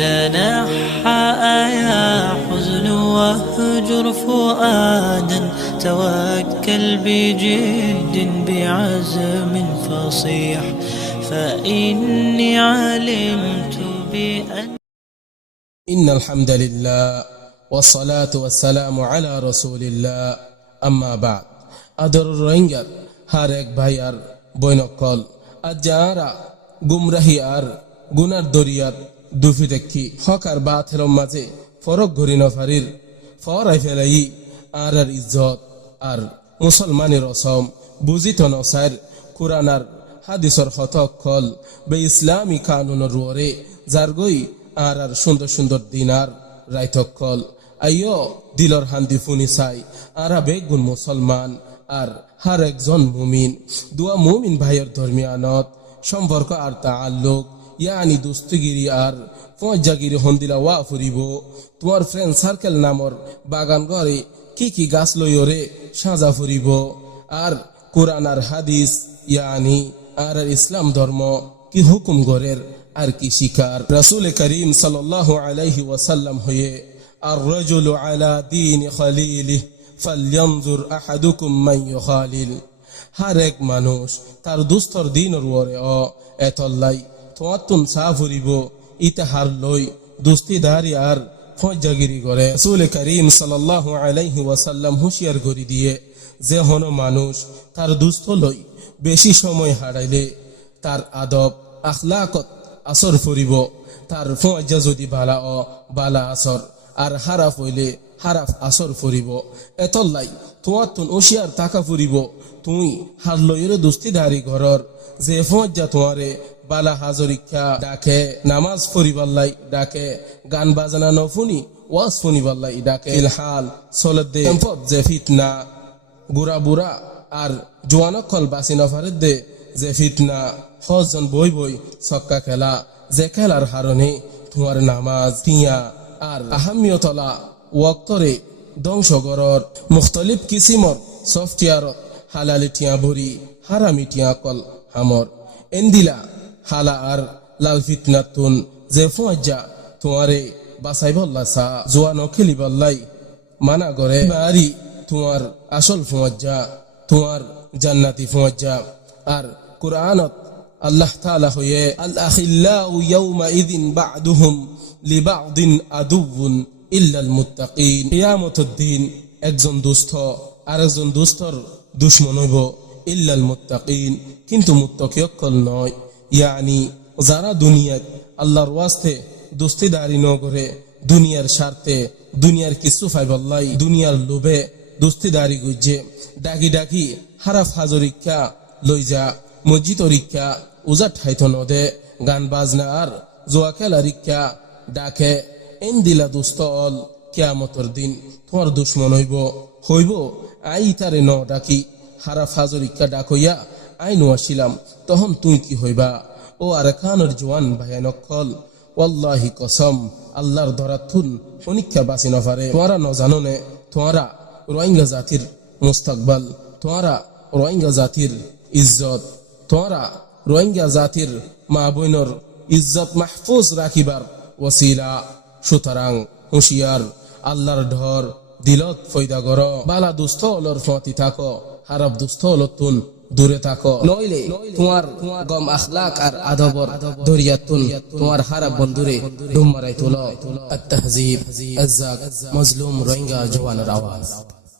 تنحى يا حزن واهجر فؤادا توكل بجد بعزم فصيح فإني علمت بأن إن الحمد لله والصلاة والسلام على رسول الله أما بعد أدر রোহিঙ্গার হার এক ভাই আর বৈনকল আজ যারা গুমরাহি আর গুনার দরিয়াত দুফি দেখি হক আর বাতিলের মাঝে ফরক ঘড়ি নফারির ফরাই ফেলাই আর ইজ্জত আর মুসলমানের রসম বুঝিত নসার কুরআন আর হাদিসর হতকল বে ইসলামী কানুনের রুরে জারগই আর সুন্দর সুন্দর দিনার রাইতকল আইয় দিলর হান্দি ফুনি চাই আর বেগুন মুসলমান আর হার একজন মুমিন দুয়া মুমিন ভাইয়ের ধর্মিয়ানত সম্পর্ক আর তাআল্লুক ইয়ানি দুস্তিগিরি আর ফজ্জাগিরি হন্দিলা ওয়া ফুরিব তোমার ফ্রেন্ড সার্কেল নামর বাগান ঘরে কি গাছ লইরে সাজা ফুরিব আর কুরআন আর হাদিস ইয়ানি আর ইসলাম ধর্ম কি হুকুম গরের আর কি শিকার রাসূল করিম সাল্লাল্লাহু আলাইহি ওয়াসাল্লাম হয়ে আর রাজুলু আলা দীন খলিলিহি ফালইনজুর আহাদুকুম মান ইউখালিল হার এক মানুষ তার দুস্তর দিনের ওরে এতলাই তোয়াতুন সাফুরিব ইতাহার লই দুস্তিদারি আর ফজ্জাগিরি করে রাসূল করিম সাল্লাল্লাহু আলাইহি ওয়াসাল্লাম হুঁশিয়ার করে দিয়ে যে হন মানুষ তার দুস্থ লই বেশি সময় হারাইলে তার আদব আখলাকত আসর ফুরিব তার ফজ্জা যদি বালা আসর আর হারাফ হইলে হারাফ আসর ফুরিব এতলাই তোয়াতুন হুঁশিয়ার তাকা ফুরিব তুই হার লইরে দুস্তিদারি ঘরর যে ফজ্জা তোমারে বালা হাজরিকা ডাকে নামাজ পড়িবাল্লাই ডাকে গান বাজানা নফুনি ওয়াজ ফুনিবাল্লাই ডাকে ইলহাল সলদে সম্পদ যে ফিতনা গুরা বুড়া আর জোয়ানকল বাসি নফারের দে যে ফিতনা হজন বই সক্কা খেলা যে খেলার হারণে তোমার নামাজ টিয়া আর আহামিয়তলা ওয়াক্তরে ধ্বংস গরর মুখতলিফ কিসিমর সফটওয়্যারত হালালি টিয়া ভরি হারামি টিয়া কল হামর এন্দিলা হালা আর লাল ফিতনাতুন যে ফজ্জা তোমারে বাসাই বল্লা সা জোয়ান খেলি বল্লাই মানা করে বাড়ি তোমার আসল ফজ্জা তোমার জান্নাতি ফজ্জা আর কুরআনত আল্লাহ তাআলা হয়ে আল আখিল্লাউ ইয়াউমা ইযিন বা'দুহুম লিবা'দিন আদুউন ইল্লাল মুত্তাকিন কিয়ামতের দিন একজন দুস্থ আরেকজন দুস্থর দুশমন হইব ইল্লাল মুত্তাকিন কিন্তু মুত্তাকি অকল নয় ইয়ানি যারা দুনিয়াত আল্লাহর ওয়াস্তে দুস্তিদারি ন করে দুনিয়ার স্বার্থে দুনিয়ার কিছু ফাইবাল্লাই দুনিয়ার লোভে দুস্তিদারি গুজে ডাকি হারাফ হাজরিকা লই যা মসজিদ রিক্কা উজা ঠাইত নদে গান বাজনা আর জোয়া খেলা রিক্কা ডাকে এন দিলা দুস্ত অল কিয়ামতের দিন তোমার দুশ্মন হইব আই তারে ন ডাকি হারাফ হাজরিকা ডাকইয়া আই নোয়াছিলাম তখন তুই কি হইবা ও আর খানের জোয়ান ভাইয়ানকল ওয়াল্লাহি কসম আল্লাহর ধরাতুন অনিক্ষা বাসি নফারে তোমরা ন জানো নে তোমরা রোহিঙ্গা জাতির মুস্তাকবাল তোমরা রোহিঙ্গা জাতির ইজ্জত তোমরা রোহিঙ্গা জাতির মা বোনর ইজ্জত মাহফুজ রাখিবার ওসিলা সুতরাং হুঁশিয়ার আল্লাহর ডর দিলত ফয়দা গর বালা দুস্থ অলর ফতি থাকো হারাব দুস্থ অলতুন দূরে থাকো নইলে তোমার গম আখলাক আর আদবর দরিয়াতুন তোমার হারাব বন্ধুরে ডুম মারাই তোলো আত তাহজিব আজ্জাক মাজলুম রোহিঙ্গা জওয়ানের আওয়াজ